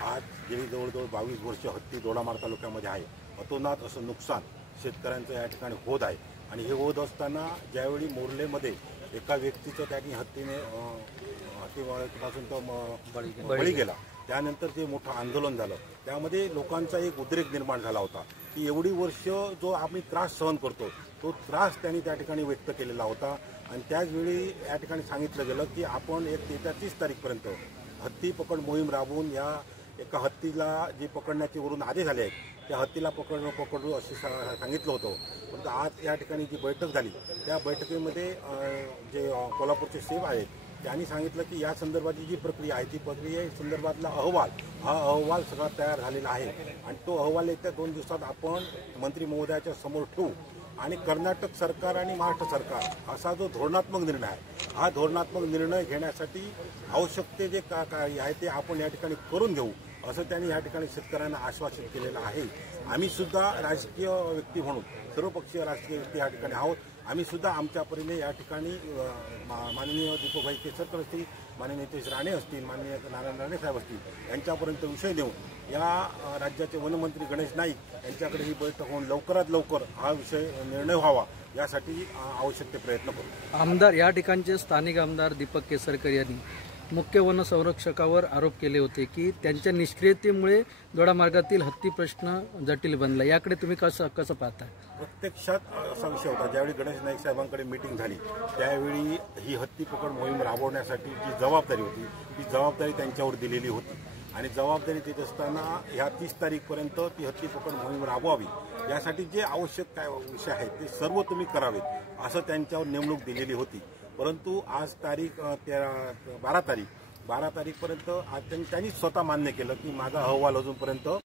आज गेली जवळजवळ 22 वर्ष हत्ती दोडामार्ग तालुक्यामध्ये आहे. अतोनात असं नुकसान शेतकऱ्यांचं या ठिकाणी होत आहे. आणि हे होत असताना ज्यावेळी मोर्लेमध्ये एका व्यक्तीचं त्यांनी हत्तीपासून तो बळी गेला, त्यानंतर जे मोठं आंदोलन झालं, त्यामध्ये लोकांचा एक उद्रेक निर्माण झाला होता की एवढी वर्ष जो आम्ही त्रास सहन करतो तो त्रास त्यांनी त्या ठिकाणी व्यक्त केलेला होता. आणि त्याचवेळी या ठिकाणी सांगितलं गेलं की आपण येत्या 30 तारीखपर्यंत हत्ती पकड मोहीम राबवून या एका हत्तीला जे पकडण्याचे वरून आदेश आले आहेत त्या हत्तीला पकडू असे सांगितलं होतं. परंतु आज या ठिकाणी जी बैठक झाली त्या बैठकीमध्ये जे कोल्हापूरचे सेफ आहेत त्यांनी सांगितलं की या संदर्भाची जी प्रक्रिया आहे ती प्रक्रिया संदर्भातला हा अहवाल सगळा तयार झालेला आहे आणि तो अहवाल येत्या 2 दिवसात आपण मंत्री महोदयाच्या समोर ठेवू. आणि कर्नाटक सरकार आणि महाराष्ट्र सरकार असा जो धोरणात्मक निर्णय आहे हा धोरणात्मक निर्णय घेण्यासाठी आवश्यक ते जे आहे ते आपण या ठिकाणी करून घेऊ असं त्यांनी या ठिकाणी शेतकऱ्यांना आश्वासित केलेलं आहे. आम्ही सुद्धा राजकीय व्यक्ती म्हणून सर्वपक्षीय राजकीय व्यक्ती या ठिकाणी आहोत. आम्ही सुद्धा आमच्या परीने या ठिकाणी माननीय दीपकभाई केसरकर असतील, माननीय नितेश राणे असतील, माननीय नारायण राणे साहेब असतील यांच्यापर्यंत विषय देऊन या राज्याचे वनमंत्री गणेश नाईक यांच्याकडे ही बैठक होऊन लवकरात लवकर हा विषय निर्णय व्हावा यासाठी आवश्यक ते प्रयत्न करू. आमदार या ठिकाणचे स्थानिक आमदार दीपक केसरकर यांनी मुख्य वन संरक्षकावर आरोप केले होते की त्यांच्या निष्क्रियतेमुळे दोडामार्गातील हत्ती प्रश्न जटिल बनला. याकडे तुम्ही कसं पाहता? प्रत्यक्षात असा विषय होता, ज्यावेळी गणेश नाईक साहेबांकडे मीटिंग झाली त्यावेळी ही हत्ती पकड मोहीम राबवण्यासाठी जी जबाबदारी होती ती जबाबदारी त्यांच्यावर दिलेली होती. आणि जबाबदारी देत असताना ह्या 30 तारीखपर्यंत ती हत्ती पकड मोहीम राबवावी यासाठी जे आवश्यक काय विषय आहेत ते सर्व तुम्ही करावेत असं त्यांच्यावर नेमणूक दिलेली होती. परंतु आज तारीख 12 तारीखपर्यंत आज त्यांनी स्वतः मान्य केलं की माझा अहवाल अजूनपर्यंत